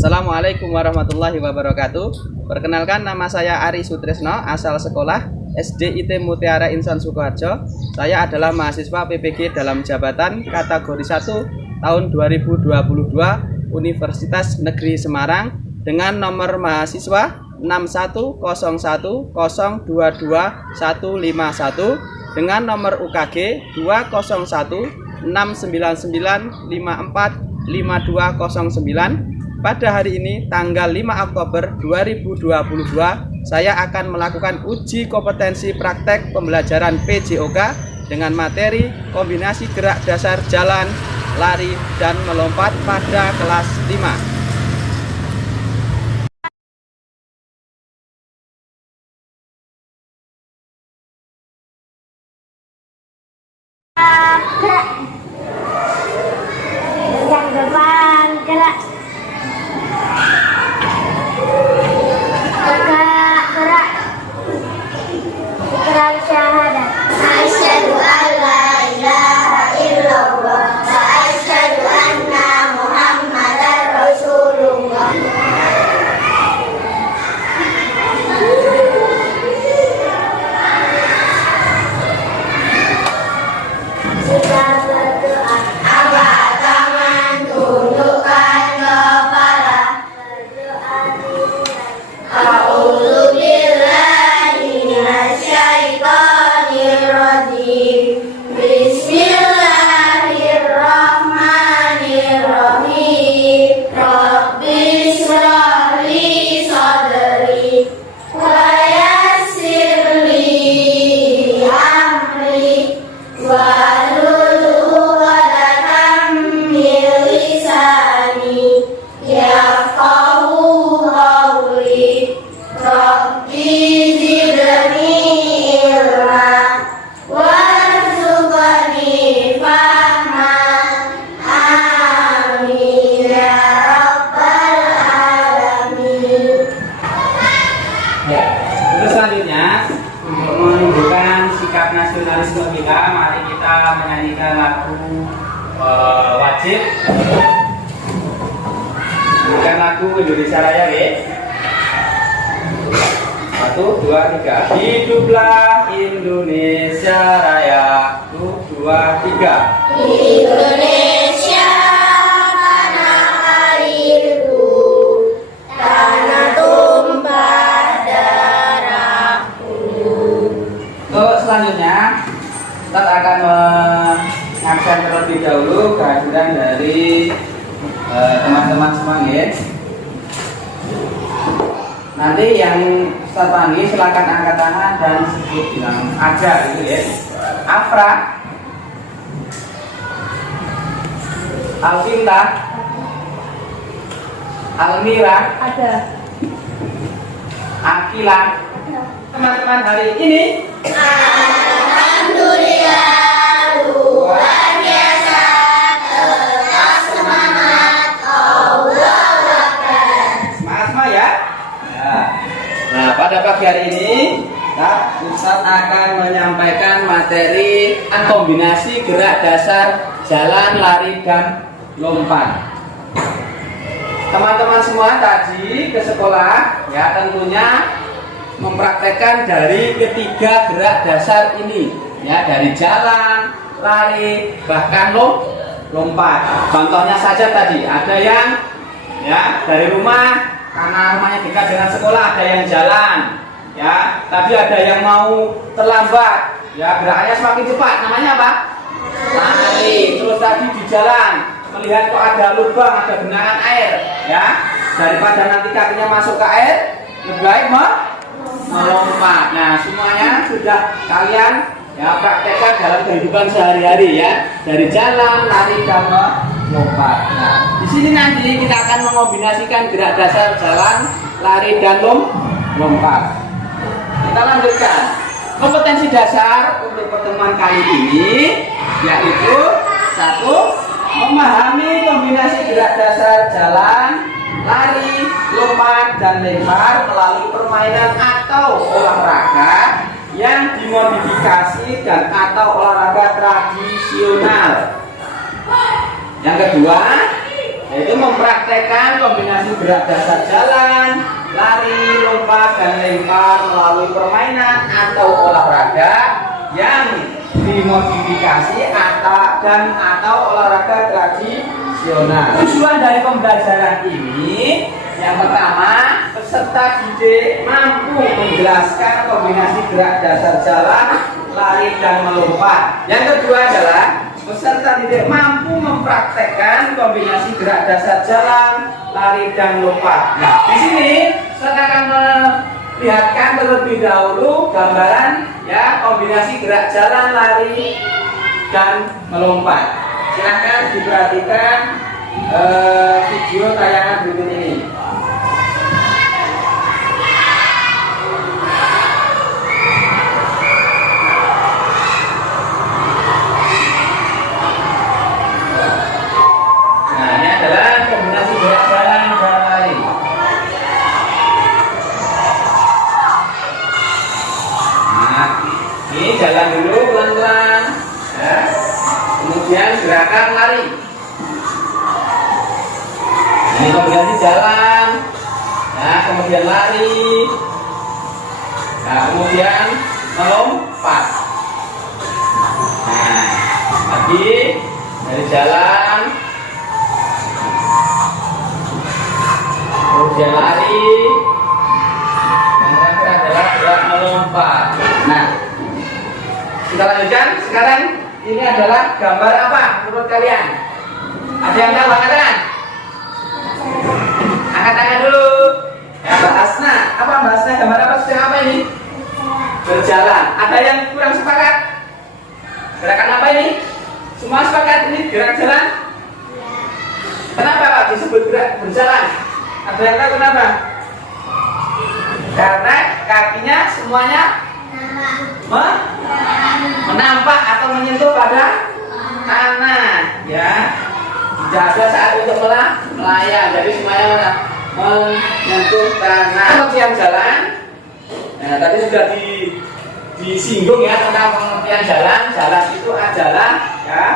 Assalamualaikum warahmatullahi wabarakatuh. Perkenalkan, nama saya Ari Sutrisno, asal sekolah SDIT Mutiara Insan Sukoharjo. Saya adalah mahasiswa PPG dalam jabatan kategori 1 tahun 2022 Universitas Negeri Semarang dengan nomor mahasiswa 61010225151 dengan nomor UKG 2016995452529. Pada hari ini tanggal 5 Oktober 2022 saya akan melakukan uji kompetensi praktek pembelajaran PJOK dengan materi kombinasi gerak dasar jalan, lari, dan melompat pada kelas 5. Gerak. Yang depan gerak. Gerak. Gerak syahadat. Asyhadu an la ilaha illallah wa asyhadu anna Muhammadar Rasulullah. Kita berdoa, angkat tangan, tundukkan kepala, berdoa dimulai. A'udzu billahi minasyaitonir rajim. Bismillahirrahmanirrahim. Rabbi shrah li sadri wa yassir li amri wa selanjutnya, untuk menunjukkan sikap nasionalisme kita, mari kita menyanyikan lagu wajib. Bukan lagu Indonesia Raya, ya. 1, 2, 3. Hiduplah Indonesia Raya. 1, 2, 3. Indonesia tanah airku, tanah tumpah darahku. Untuk selanjutnya, kita akan mengaksen terlebih dahulu kehadiran dari teman-teman semuanya. Nanti yang Ustaz panggil silakan angkat tangan dan sebut bilang ada gitu ya. Afra, Alvinta, Almira, Ada. Akila. Teman-teman hari ini Alhamdulillah luar biasa, tetap semangat, Allahu Akbar. semangat ya. Nah, pada pagi hari ini Ustaz akan menyampaikan materi kombinasi gerak dasar jalan, lari, dan lompat. Teman-teman semua tadi ke sekolah ya tentunya mempraktekkan dari ketiga gerak dasar ini ya, dari jalan, lari, bahkan lompat. Contohnya saja tadi ada yang ya dari rumah, karena rumahnya dekat dengan sekolah, ada yang jalan ya, tadi ada yang mau terlambat ya, gerakannya semakin cepat, namanya apa? Lari. Terus tadi di jalan melihat kok ada lubang, ada genangan air ya, daripada nanti kakinya masuk ke air, lebih baik melompat. Nah, semuanya sudah kalian ya praktekkan dalam kehidupan sehari-hari ya, dari jalan, lari, dan lompat. Nah, di sini nanti kita akan mengombinasikan gerak dasar jalan, lari, dan lompat. Kita lanjutkan. Kompetensi dasar untuk pertemuan kali ini yaitu 1. Memahami kombinasi gerak dasar jalan, lari, lompat, dan lempar melalui permainan atau olahraga yang dimodifikasi dan atau olahraga tradisional. Yang kedua, yaitu yaitu mempraktekkan kombinasi gerak dasar jalan, lari, lompat, dan lempar melalui permainan atau olahraga yang dimodifikasi atau olahraga tradisional. Tujuan dari pembelajaran ini yang pertama, peserta didik mampu menjelaskan kombinasi gerak dasar jalan, lari, dan melompat. Yang kedua adalah peserta didik mampu mempraktekkan kombinasi gerak dasar jalan, lari, dan lompat. Nah, di sini saya akan melihatkan terlebih dahulu gambaran ya kombinasi gerak jalan, lari, dan melompat. Silahkan diperhatikan video tayangan berikut ini. Nah, ini adalah kombinasi gerak jalan dan lari. Nah, ini jalan dulu pelan-pelan, ya. Kemudian gerakan lari. Ini kombinasi jalan, nah kemudian lari, nah kemudian melompat. Nah, lagi dari jalan, kemudian lari, yang terakhir adalah gerak melompat. Nah, kita lanjutkan. Sekarang ini adalah gambar apa menurut kalian? Ada yang tahu? Angkat tangan. Angkat tangan dulu. Ya, Mbak Hasna. Apa Mbak Hasna? Gambar apa? Sedang apa ini? Berjalan. Ada yang kurang sepakat? Gerakan apa ini? Semua sepakat ini gerak jalan? Kenapa Pak disebut gerak berjalan? Ada yang tahu kenapa? Karena kakinya semuanya menampak atau menyentuh pada tanah, ya. Tidak ada saat untuk melayang, jadi semuanya menyentuh tanah. Pengertian jalan, nah tadi sudah disinggung ya tentang pengertian jalan. Jalan itu adalah, ya.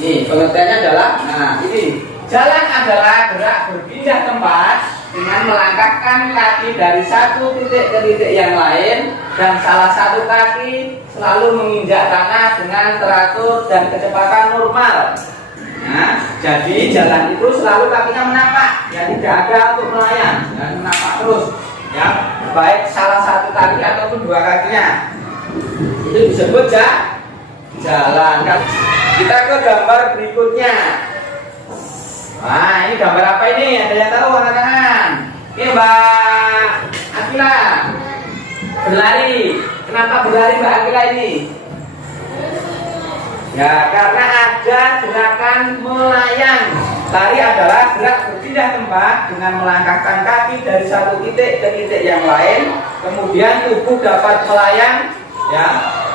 Ini pengertiannya adalah, nah ini jalan adalah gerak berpindah tempat dengan melangkahkan kaki dari satu titik ke titik yang lain, dan salah satu kaki selalu menginjak tanah dengan teratur dan kecepatan normal. Nah, jadi jalan itu selalu kakinya menapak, ya tidak ada untuk melayang, dan menapak terus, ya baik salah satu kaki ataupun dua kakinya. Itu disebut jalan. Kita ke gambar berikutnya. Nah, ini gambar apa ini? Ada yang tahu? Angkat tangan. Oke, Mbak Akila. Berlari. Kenapa berlari Mbak Akila ini? Ya, karena ada gerakan melayang. Lari adalah gerak berpindah tempat dengan melangkahkan kaki dari satu titik ke titik yang lain. Kemudian tubuh dapat melayang, ya,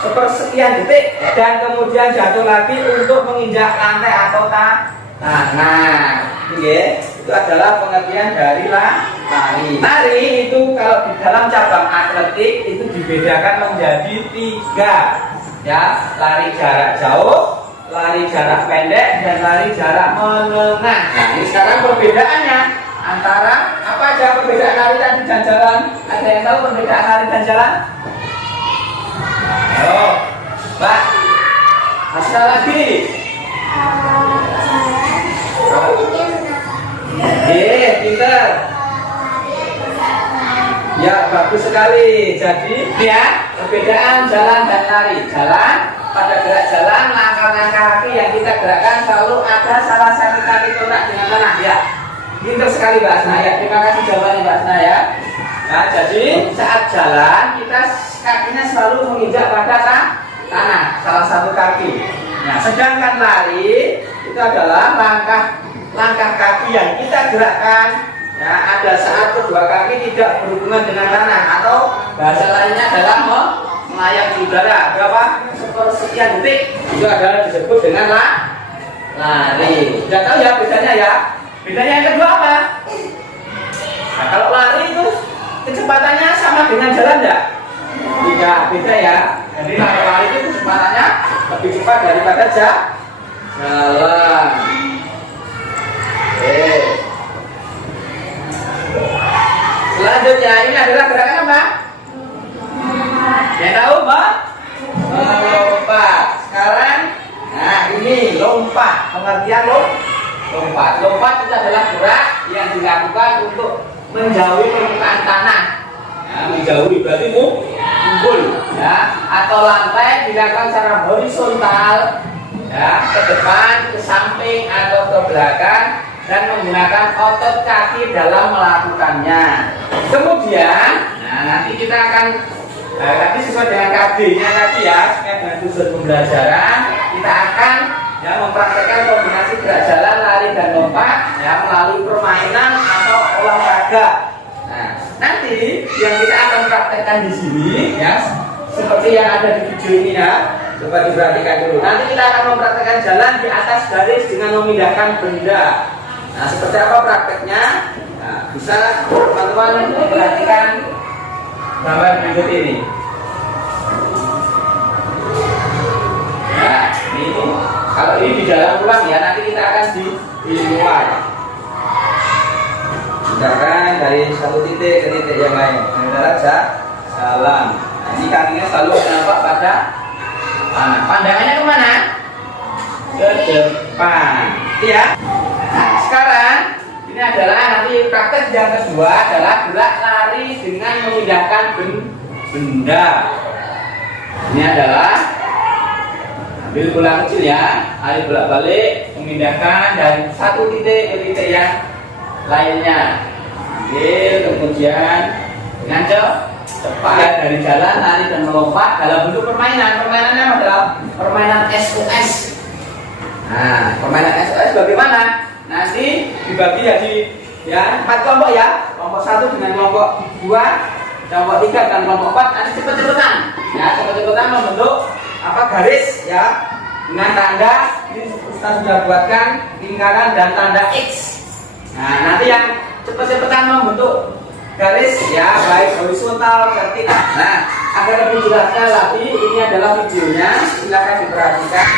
sepersekian detik, dan kemudian jatuh lagi untuk menginjak lantai atau tanah. Itu adalah pengertian dari lari. Lari itu kalau di dalam cabang atletik itu dibedakan menjadi 3, ya, lari jarak jauh, lari jarak pendek, dan lari jarak menengah. Nah, ini sekarang perbedaannya antara apa aja perbedaan lari tadi dan jalan? Ada yang tahu perbedaan lari dan jalan? Ayo, Mbak, Hasna lagi. Pinter. Ya, bagus sekali. Jadi, ya, perbedaan jalan dan lari. Jalan, pada gerak jalan, langkah-langkah kaki yang kita gerakkan selalu ada salah satu kaki kontak dengan tanah, ya. Pinter sekali Mbak Asna, ya. Terima kasih jawabannya Mbak Asna, ya. Nah, jadi saat jalan kita kakinya selalu menginjak pada tanah, salah satu kaki. Nah, sedangkan lari itu adalah langkah kaki yang kita gerakkan, ya, ada saat kedua kaki tidak berhubungan dengan tanah, atau bahasa lainnya adalah melayang di udara. Berapa? Sepersekian detik. Itu adalah disebut dengan lari. Sudah tahu ya bedanya, ya? Bedanya yang kedua apa? Nah, kalau lari itu kecepatannya sama dengan jalan, enggak? Tidak, beda ya. Jadi lari itu kecepatannya lebih cepat daripada jalan. Oke. Selanjutnya ini adalah gerakan apa? Yang tahu, Mbak? Lompat. Sekarang, nah ini lompat. Pengertian lompat. Lompat itu adalah gerak yang dilakukan untuk menjauhi permukaan tanah. Nah, menjauhi berarti unggul, ya. Atau lantai dilakukan secara horizontal, ya, ke depan, ke samping atau ke belakang, dan menggunakan otot kaki dalam melakukannya. Kemudian, nah nanti kita akan nanti sesuai dengan KD-nya tadi ya, sesuai dengan tujuan pembelajaran, kita akan ya mempraktekkan kombinasi gerak jalan, lari dan lompat ya melalui permainan atau olahraga. Nah, nanti yang kita akan praktekkan di sini ya seperti yang ada di video ini ya. Coba diperhatikan dulu. Nanti kita akan mempraktekkan jalan di atas garis dengan memindahkan benda. Nah, seperti apa prakteknya? Nah, bisa teman-teman perhatikan gambar berikut ini. Nah, ini kalau ini di dalam ulang ya, nanti kita akan di luar. Misalkan dari satu titik ke titik yang lain. Ini adalah jalan. Nah, ini kakinya selalu menampak pada tanah. Pandangannya kemana? Ke depan. Ya. Nah, sekarang ini adalah nanti praktek yang kedua adalah gerak lari dengan memindahkan benda. Ini adalah ambil bola kecil ya, lari bolak-balik, memindahkan dari satu titik ke titik yang lainnya. Ambil, kemudian dengan cepat dari jalan, lari dan melompat dalam bentuk permainan. Permainannya adalah permainan SOS. Nah, permainan SOS bagaimana? Nanti dibagi jadi 4 kelompok ya. Kelompok 1 dengan kelompok 2, kelompok 3 dan kelompok 4. Nanti cepet-cepetan. Ya, cepet-cepetan membentuk garis ya dengan tanda ini Ustaz sudah buatkan lingkaran dan tanda X. Nah, nanti yang cepet-cepetan membentuk garis ya baik horizontal, vertikal. Nah, agar lebih jelasnya lagi, ini adalah videonya. Silakan diperhatikan.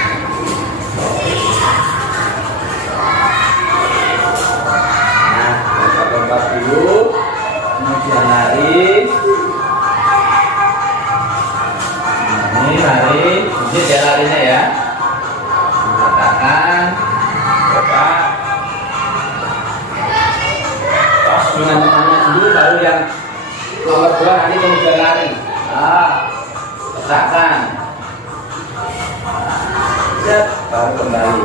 Lompat dulu, kemudian lari. Nah, ini lari, ini dia larinya ya. Katakan, coba. Tos dengan temannya dulu, baru yang nomor 2 nanti kemudian lari. Katakan. Set, baru kembali.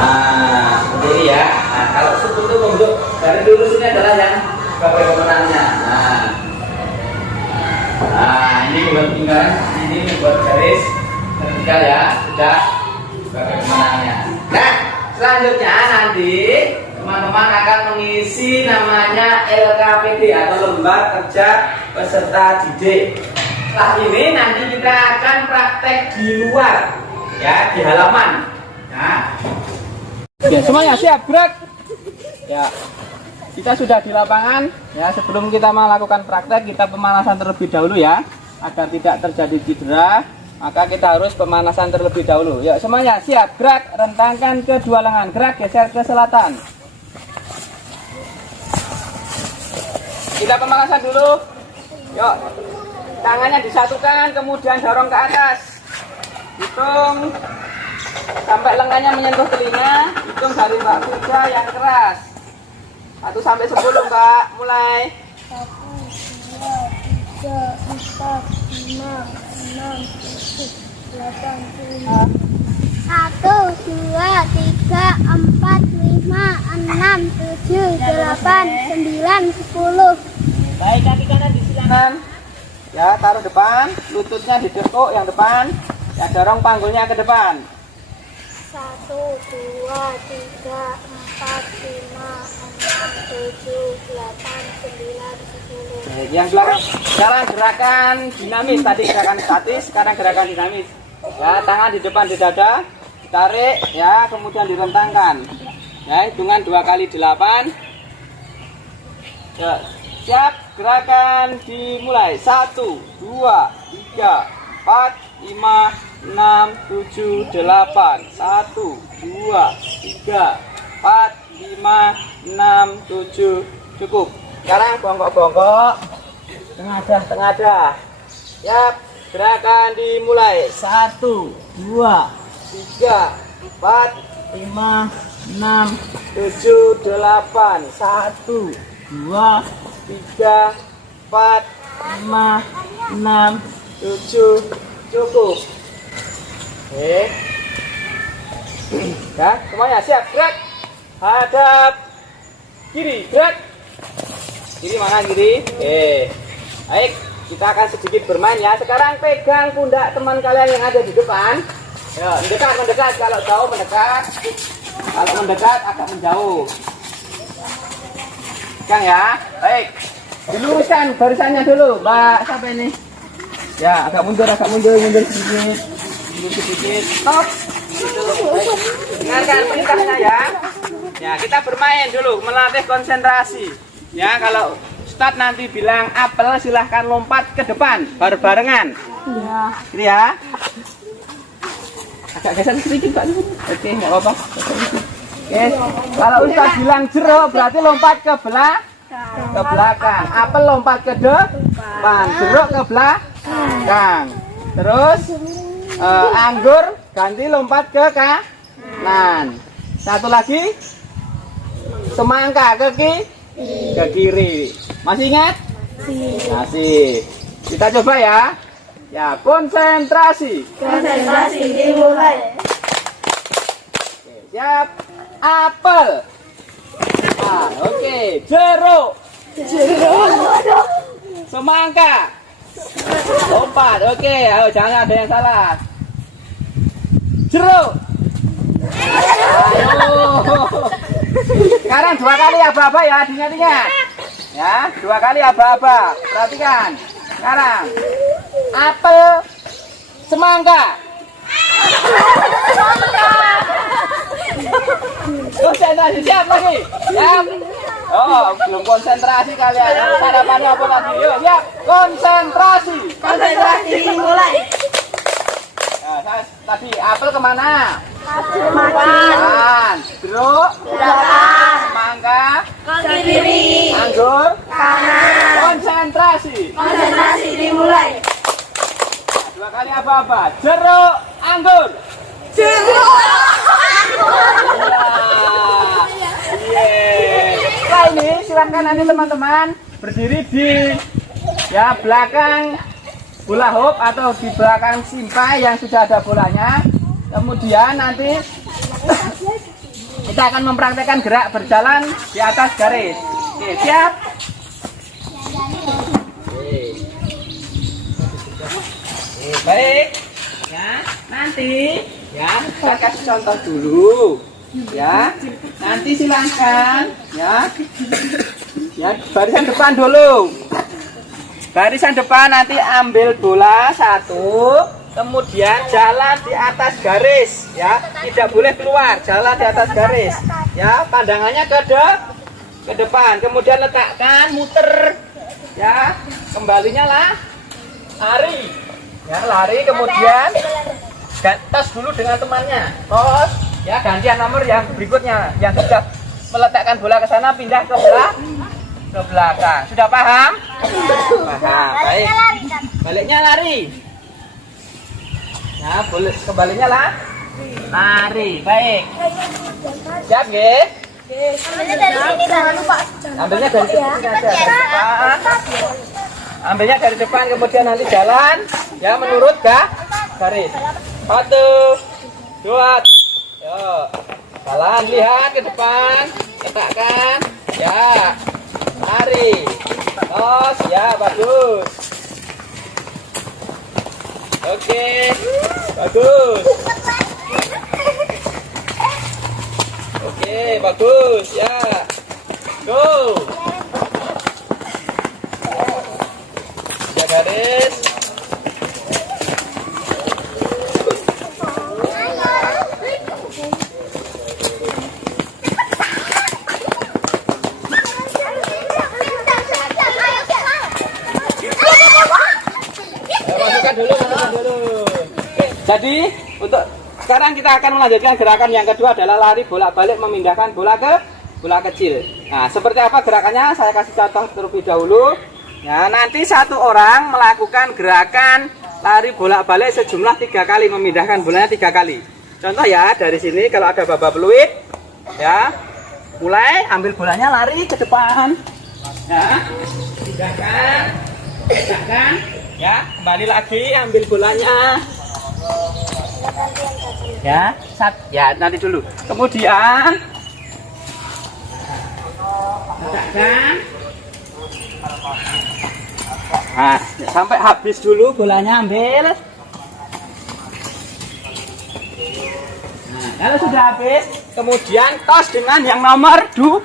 Nah, seperti ini ya. Nah, kalau seperti itu membentuk garis lurus ini adalah yang sebagai pemenangnya. Nah, ini buat lingkaran, ini buat garis vertikal ya, sudah sebagai pemenangnya. Nah, selanjutnya nanti teman-teman akan mengisi namanya LKPD atau Lembar Kerja Peserta Didik. Setelah ini nanti kita akan praktek di luar ya, di halaman. Nah, ya, semuanya siap gerak. Ya, kita sudah di lapangan. Ya, sebelum kita melakukan praktek, kita pemanasan terlebih dahulu ya, agar tidak terjadi cedera. Maka kita harus pemanasan terlebih dahulu. Ya, semuanya siap gerak. Rentangkan kedua lengan. Gerak, geser ke selatan. Kita pemanasan dulu. Yuk, tangannya disatukan, kemudian dorong ke atas. Hitung sampai lengannya menyentuh telinga. Hitung dari Mbak Firja yang keras. 1 sampai 10 Mbak, mulai. 1, 2, 3, 4, 5, 6, 7, 8, 9. 1, 2, 3, 4, 5, 6, 7, 8, 9, 10. Baik, kaki kanan disilakan. Ya, taruh depan, lututnya didekuk yang depan. Ya, dorong panggulnya ke depan. 1, 2, 3, 4, 5, 6, 7, 8, 9, 10. Baik, yang belakang. Sekarang gerakan dinamis. Tadi gerakan statis, sekarang gerakan dinamis. Ya, tangan di depan di dada, tarik ya, kemudian direntangkan. Ya, hitungan 2 kali 8. Ya, siap, gerakan dimulai. 1, 2, 3, 4, 5, 6, 7, 8. 1, 2, 3, 4, 5, 6, 7. Cukup. Sekarang bongkok-bongkok. Tengadah. Siap. Gerakan dimulai. 1, 2, 3, 4, 5, 6, 7, 8. 1, 2, 3, 4, 5, 6, 7. Cukup. Oke. Ya, semuanya siap. Gerak. Hadap kiri. Gerak. Kiri mana kiri? Oke. Baik, kita akan sedikit bermain ya. Sekarang pegang pundak teman kalian yang ada di depan. Ya, mendekat. Kalau jauh mendekat. Kalau mendekat agak menjauh. Pegang ya. Baik. Diluruskan barisannya dulu, Mbak. Siapa ini? Ya, agak mundur sedikit. Stop. Dengarkan perintahnya ya. Ya, kita bermain dulu, melatih konsentrasi. Ya, kalau Ustadz nanti bilang apel, silahkan lompat ke depan, barengan. Iya. Gitu ya. Agak geser sedikit Pak. Oke, nggak apa-apa. Oke. Kalau Ustadz bilang jeruk, berarti lompat ke belakang. Apel lompat ke depan, jeruk ke belakang. Terus anggur ganti lompat ke kanan. Satu lagi, semangka ke kiri. Masih ingat? Masih. Kita coba ya. Ya, konsentrasi. Konsentrasi dimulai. Oke, siap. Apel. Oke. Jeruk. Semangka. Lompat. Oke, ayo jangan ada yang salah. Jeruk. Ayo. Sekarang 2 kali aba-aba ya, diingat-ingat. Ya, 2 kali aba-aba. Perhatikan. Sekarang apel, semangka. Konsentrasi, siap lagi. Siap. Oh, belum konsentrasi kalian. Sarapannya apa lagi? Yuk, siap. Konsentrasi. Konsentrasi dimulai. Nah, tadi apel kemana? Makan. Jeruk. Belakang. Semangka. Ke kiri. Anggur. Kanan. Konsentrasi. Konsentrasi dimulai. 2 kali apa-apa. Jeruk, anggur. Setelah ini silakan nanti teman-teman berdiri di belakang bola hop atau di belakang simpai yang sudah ada bolanya. Kemudian nanti kita akan mempraktekkan gerak berjalan di atas garis. Oke, siap? Oke, baik. Ya, nanti saya kasih contoh dulu. Ya, nanti silahkan barisan depan dulu. Barisan depan nanti ambil bola 1, kemudian jalan di atas garis, ya. Tidak boleh keluar, jalan di atas garis. Ya, pandangannya ke depan, kemudian letakkan, muter. Ya, kembalinya lari. Ya, lari kemudian tos dulu dengan temannya. Tos, ya, gantian nomor yang berikutnya yang sudah meletakkan bola ke sana pindah ke belakang. Sudah paham? Paham. Baik. Baliknya lari. Nah, boleh kembalinya lari. Baik. Siap, nggih? Ambilnya dari sini, jangan lupa. Ambilnya dari sini aja. Ambilnya dari depan kemudian nanti jalan ya menurut garis. 1, 2. Yuk. Jalan, lihat ke depan, letakkan. Ya. Lari. Tos, ya, bagus. Oke. Bagus. Oke, bagus. Ya. Go. Ya, garis. Masukkan dulu. Jadi untuk sekarang kita akan melanjutkan gerakan yang kedua adalah lari bolak-balik memindahkan bola ke bola kecil. Nah, seperti apa gerakannya? Saya kasih contoh terlebih dahulu. Ya, nanti satu orang melakukan gerakan lari bolak-balik sejumlah 3 kali, memindahkan bolanya 3 kali. Contoh ya, dari sini kalau ada babak peluit, ya, mulai ambil bolanya lari ke depan. Ya, pindahkan, ya, kembali lagi ambil bolanya. Ya, ya nanti dulu. Kemudian letakkan. Nah, sampai habis dulu bolanya ambil. Nah, kalau sudah habis, kemudian tos dengan yang nomor 2.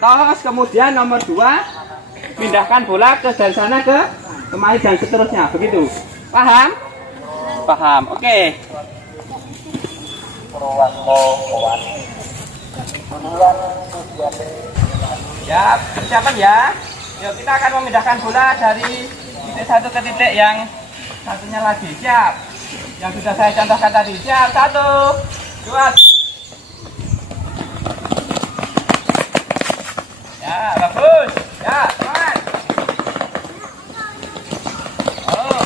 Tos, kemudian nomor 2 pindahkan bola ke dari sana ke kemari dan seterusnya. Begitu. Paham? Paham. Oke. Ya, persiapan ya. Yuk kita akan memindahkan bola dari titik satu ke titik yang satunya lagi. Siap. Yang sudah saya contohkan tadi. Siap. 1, 2. Ya, bagus. Ya, semangat. Oh.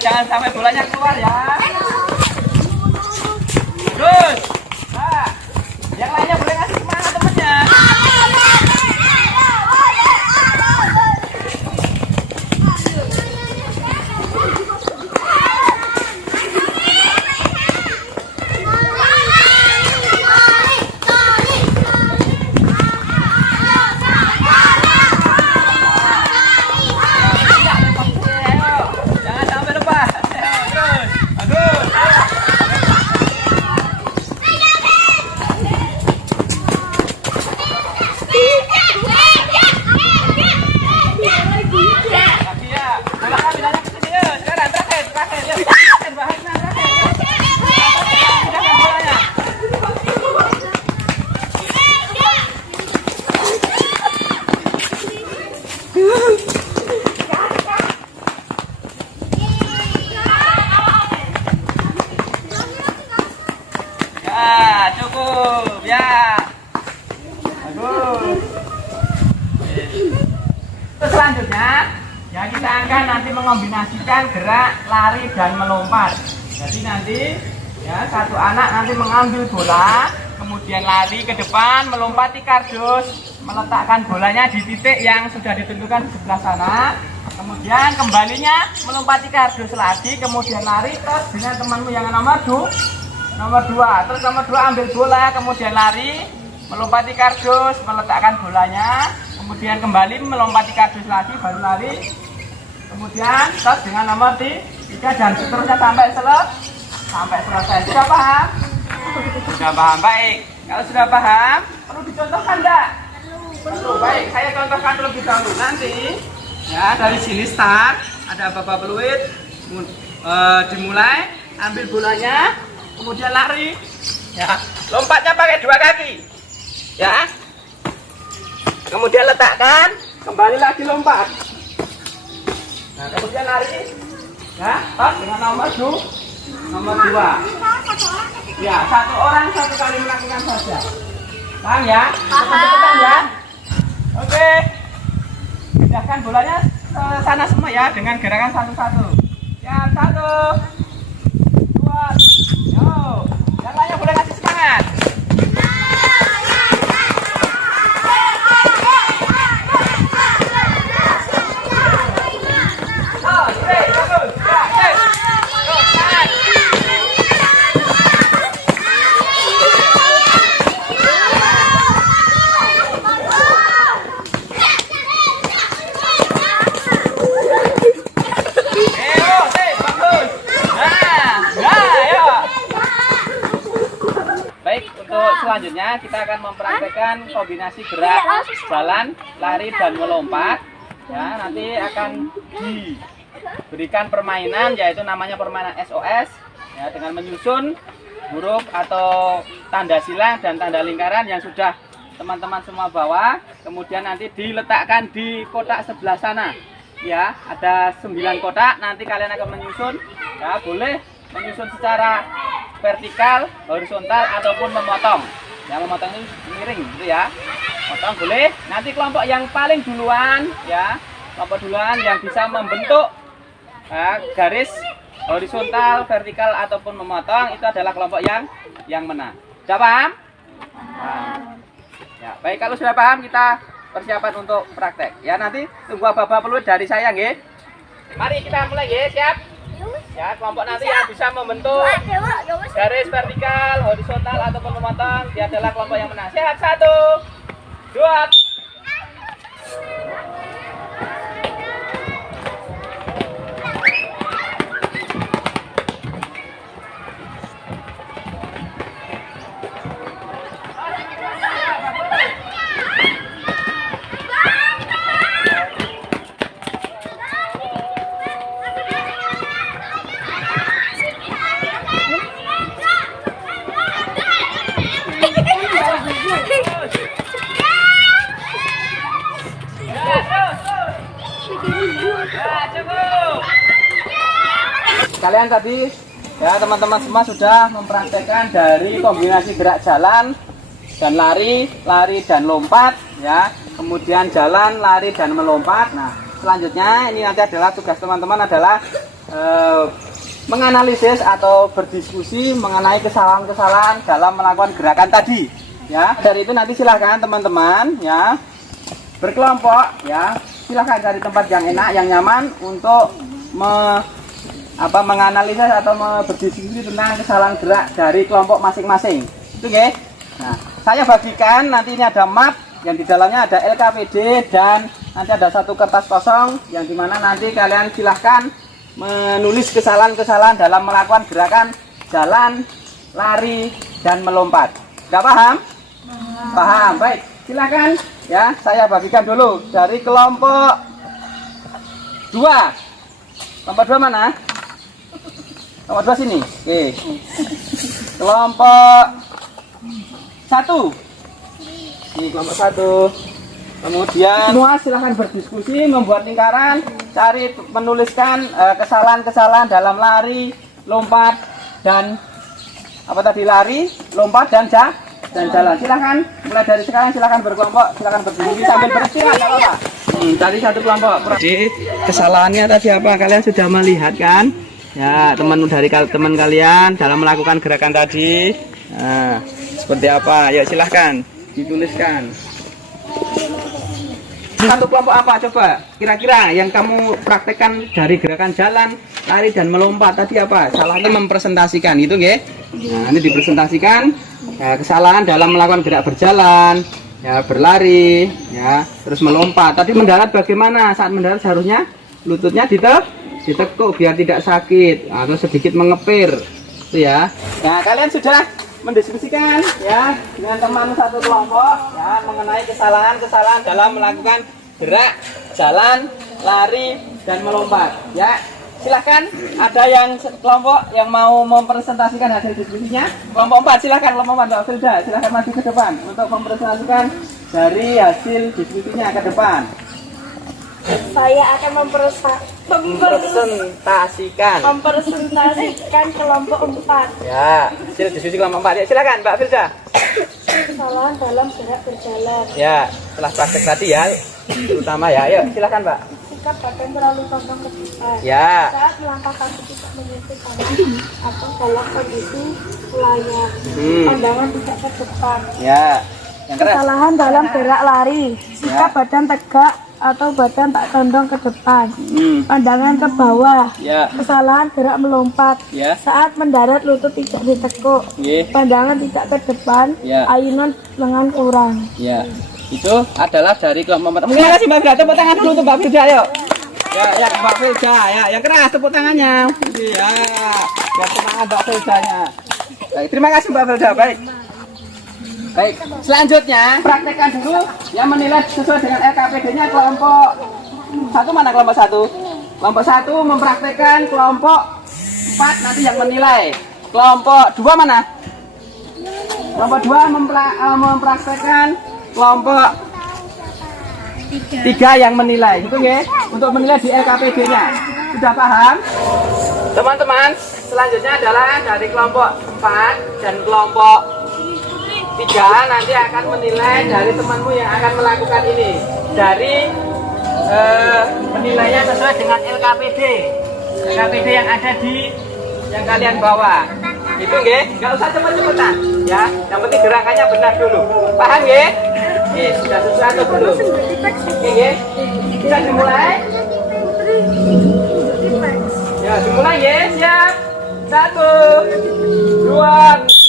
Jangan sampai bolanya keluar ya. Terus, nah, yang lainnya boleh ngasih semangat temennya. Ya, cukup ya. Bagus. Terus selanjutnya, ya kita akan nanti mengombinasikan gerak lari dan melompat. Jadi nanti ya satu anak nanti mengambil bola, kemudian lari ke depan, melompati kardus, meletakkan bolanya di titik yang sudah ditentukan di sebelah sana. Kemudian kembalinya melompati kardus lagi, kemudian lari terus dengan temanmu yang nomor 2. Terus nomor 2 ambil bola, kemudian lari, melompati kardus, meletakkan bolanya, kemudian kembali melompati kardus lagi, baru lari, kemudian terus dengan nomor 3 dan seterusnya sampai selesai. Sudah paham? Sudah paham, baik. Kalau sudah paham, perlu dicontohkan enggak? Perlu. Baik, saya contohkan terlebih dahulu. Nanti ya dari sini start, ada babak peluit, dimulai, ambil bolanya, kemudian lari, ya, lompatnya pakai 2 kaki, ya, kemudian letakkan, kembali lagi lompat, nah, kemudian lari, ya, pas dengan nomor 2, ya, satu orang 1 kali melakukan saja, paham ya? Cepat-cepatan ya, oke, pindahkan bolanya ke sana semua ya dengan gerakan satu-satu, ya, 1, 2, yo, yang lainnya boleh kasih semangat. selanjutnya kita akan mempraktekkan kombinasi gerak jalan, lari, dan melompat. Ya, nanti akan diberikan permainan, yaitu namanya permainan SOS, ya, dengan menyusun huruf atau tanda silang dan tanda lingkaran yang sudah teman-teman semua bawa. Kemudian nanti diletakkan di kotak sebelah sana. Ya, ada 9 kotak. Nanti kalian akan menyusun. Ya, boleh menyusun secara vertikal, horizontal, ataupun memotong. Ya, memotong ini miring, gitu ya. Potong boleh. Nanti kelompok yang paling duluan, ya, kelompok duluan yang bisa membentuk garis horizontal, vertikal, ataupun memotong, itu adalah kelompok yang menang. Sudah paham? Paham. Ya, baik, kalau sudah paham kita persiapan untuk praktek. Ya, nanti tunggu apa-apa peluit dari saya, nggih. Mari kita mulai, nggih. Siap? Ya, kelompok nanti yang bisa membentuk garis vertikal, horizontal, ataupun memotong, dia adalah kelompok yang menang. Siap? 1, 2. Kalian tadi, ya, teman-teman semua sudah mempraktekkan dari kombinasi gerak jalan dan lari, lari dan lompat, ya. Kemudian jalan, lari dan melompat. Nah, selanjutnya ini nanti adalah tugas teman-teman adalah menganalisis atau berdiskusi mengenai kesalahan-kesalahan dalam melakukan gerakan tadi. Ya, dari itu nanti silahkan teman-teman, ya, berkelompok, ya, silahkan cari tempat yang enak, yang nyaman untuk menganalisis atau berdiskusi tentang kesalahan gerak dari kelompok masing-masing. Itu, nggih. Nah, saya bagikan nanti ini ada map yang di dalamnya ada LKPD dan nanti ada satu kertas kosong yang dimana nanti kalian silahkan menulis kesalahan-kesalahan dalam melakukan gerakan jalan, lari, dan melompat. Sudah paham? Paham. Baik, silahkan, ya, saya bagikan dulu dari kelompok 2. Kelompok 2 mana? Kelompok 2 sini. Oke. Kelompok 1. Ini kelompok 1. Kemudian semua silahkan berdiskusi, membuat lingkaran, cari menuliskan kesalahan-kesalahan dalam lari, lompat, dan apa tadi, lari, lompat, dan jalan. Silahkan mulai dari sekarang, silahkan berkelompok, silahkan berdiskusi sambil beristirahat, nggak apa-apa. Tadi satu kelompok. Jadi kesalahannya tadi apa? Kalian sudah melihat kan? Ya, teman kalian dalam melakukan gerakan tadi. Nah, seperti apa? Yuk silahkan dituliskan. Satu kelompok apa coba? Kira-kira yang kamu praktekkan dari gerakan jalan, lari, dan melompat tadi apa? Salahnya mempresentasikan, itu nggih? Nah, nanti dipresentasikan kesalahan dalam melakukan gerak berjalan, ya, berlari, ya, terus melompat. Tadi mendarat bagaimana? Saat mendarat seharusnya lututnya ditekuk biar tidak sakit atau sedikit mengepir, itu ya. Nah, kalian sudah mendiskusikan, ya, dengan teman satu kelompok, ya, mengenai kesalahan-kesalahan dalam melakukan gerak jalan, lari, dan melompat, ya. Silahkan, ada yang kelompok yang mau mempresentasikan hasil diskusinya. Kelompok 4, silahkan. Kelompok 4, Mbak Filda, silahkan maju ke depan untuk mempresentasikan dari hasil diskusinya ke depan. Saya akan mempresentasikan kelompok 4. Ya, hasil diskusi kelompok 4. Ya, silakan Mbak Filda. Kesalahan dalam gerak berjalan. Ya, setelah praktek tadi ya, terutama ya. Ayo, silakan Mbak. Sikap badan terlalu condong ke depan. Ya. Saat melangkah kaki tidak menyentuh tanah atau dalam kondisi layak. Pandangan tidak ke depan. Ya. Yang keras. Kesalahan dalam gerak lari. Sikap badan tegak atau badan tak condong ke depan. Pandangan ke bawah. Ya. Kesalahan gerak melompat. Ya. Saat mendarat lutut tidak ditekuk. Pandangan tidak ke depan. Ya. Ayunan lengan kurang. Ya. Itu adalah dari kelompok 4. Mungkin kasih Mbak Filda, tepuk tangan dulu untuk Mbak Filda, ayo. Ya, Mbak Filda, ya, yang keras tepuk tangannya. Ya, biar semangat Mbak Fildanya. Baik, terima kasih Mbak Filda, baik. Baik, selanjutnya praktekkan dulu yang menilai sesuai dengan LKPD-nya kelompok satu. Mana kelompok satu? Kelompok satu mempraktekkan, kelompok 4 nanti yang menilai. Kelompok 2 mana? Kelompok 2 mempraktekkan, kelompok 3 yang menilai. Itu ya, untuk menilai di LKPD-nya. Sudah paham? Teman-teman, selanjutnya adalah dari kelompok 4 dan kelompok 3 nanti akan menilai dari temanmu yang akan melakukan ini. Dari penilainya sesuai dengan LKPD yang ada di yang kalian bawa. Itu nggih, nggak usah cepet-cepetan ya. Yang penting gerakannya benar dulu. Paham nggih? Sudah sesuai atau belum? Nggih. Bisa dimulai? Ya, dimulai ya. Siap. 1 2.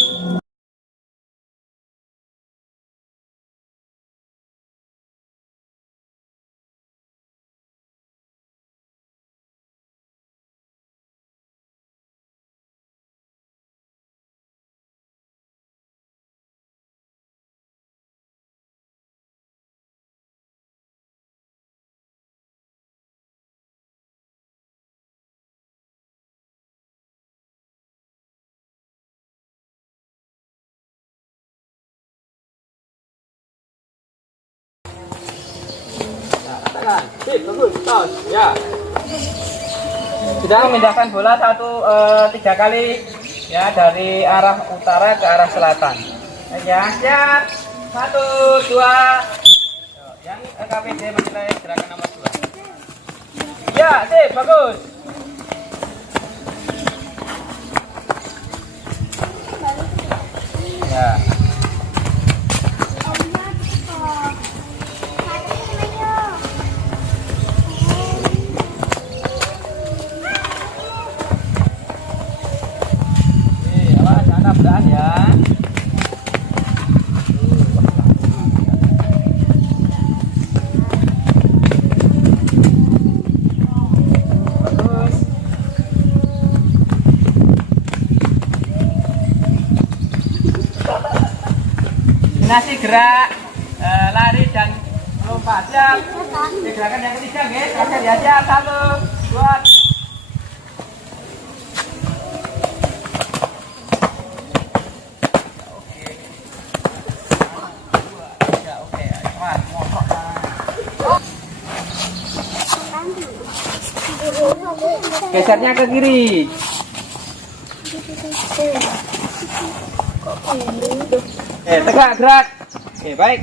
Bagus, tos, ya. Sudah memindahkan bola 3 kali ya dari arah utara ke arah selatan. Ya, siap. 1 2. Yang LKPD menilai gerakan nomor 2. Ya, sip, bagus. Ya. Ya. Bagus. Nasi gerak lari dan melompat. Siap. Gerakan yang ketiga nggih. Ya, siap. 1 2. Gesernya ke kiri. Tegak gerak. Baik.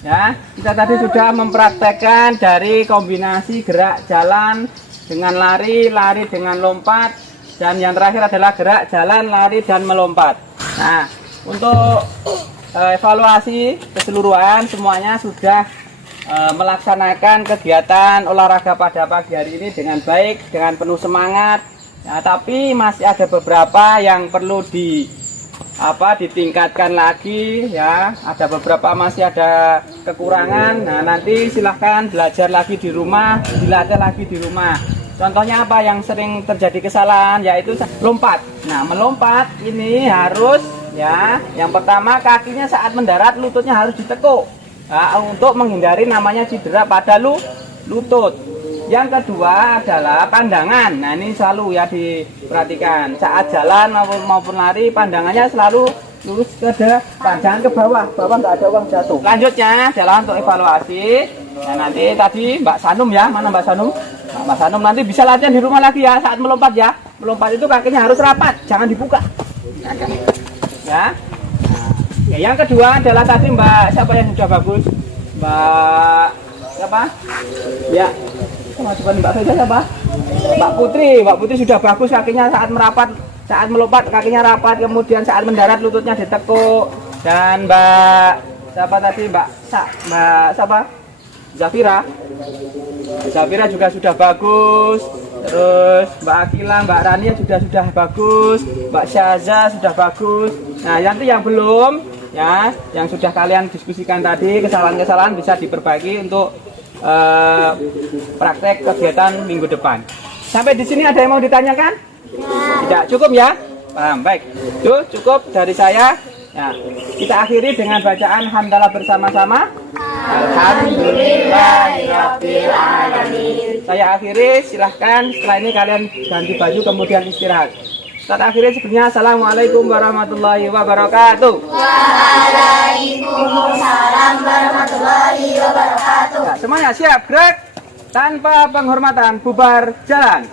Ya, kita tadi sudah mempraktekkan dari kombinasi gerak jalan dengan lari, lari dengan lompat, dan yang terakhir adalah gerak jalan, lari dan melompat. Nah, untuk evaluasi keseluruhan semuanya sudah melaksanakan kegiatan olahraga pada pagi hari ini dengan baik, dengan penuh semangat. Nah, tapi masih ada beberapa yang perlu ditingkatkan lagi ya. Ada beberapa masih ada kekurangan. Nah, nanti silahkan belajar lagi di rumah, dilatih lagi di rumah. Contohnya apa yang sering terjadi kesalahan, yaitu lompat. Nah, melompat ini harus ya, yang pertama kakinya saat mendarat lututnya harus ditekuk. Nah, untuk menghindari namanya cedera pada lutut. Yang kedua adalah pandangan. Nah, ini selalu ya diperhatikan. Saat jalan maupun lari, pandangannya selalu lurus ke depan, jangan ke bawah. Bawah nggak ada uang jatuh. Lanjutnya adalah untuk evaluasi. Nah, nanti tadi Mbak Sanum ya, mana Mbak Sanum? Nah, Mbak Sanum nanti bisa latihan di rumah lagi ya saat melompat ya. Melompat itu kakinya harus rapat, jangan dibuka. Ya. Ya, yang kedua adalah tadi Mbak siapa yang sudah bagus? Mbak siapa? Ya. Sama depan Mbak Feda siapa? Mbak Putri sudah bagus kakinya saat merapat, saat melompat kakinya rapat, kemudian saat mendarat lututnya ditekuk. Dan Mbak siapa tadi? Mbak siapa? Zafira juga sudah bagus. Terus Mbak Akila, Mbak Rania sudah bagus. Mbak Syaza sudah bagus. Nah, nanti yang belum ya, yang sudah kalian diskusikan tadi, kesalahan-kesalahan bisa diperbaiki untuk praktek kegiatan minggu depan. Sampai di sini ada yang mau ditanyakan? Tidak, cukup ya? Paham, baik. Itu cukup dari saya. Ya, kita akhiri dengan bacaan hamdalah bersama-sama. Alhamdulillahirabbil alamin. Saya akhiri, silahkan setelah ini kalian ganti baju kemudian istirahat. Saat akhirnya sebenarnya assalamualaikum warahmatullahi wabarakatuh. Waalaikumsalam warahmatullahi wabarakatuh. Nah, semuanya siap, gerak tanpa penghormatan, bubar jalan.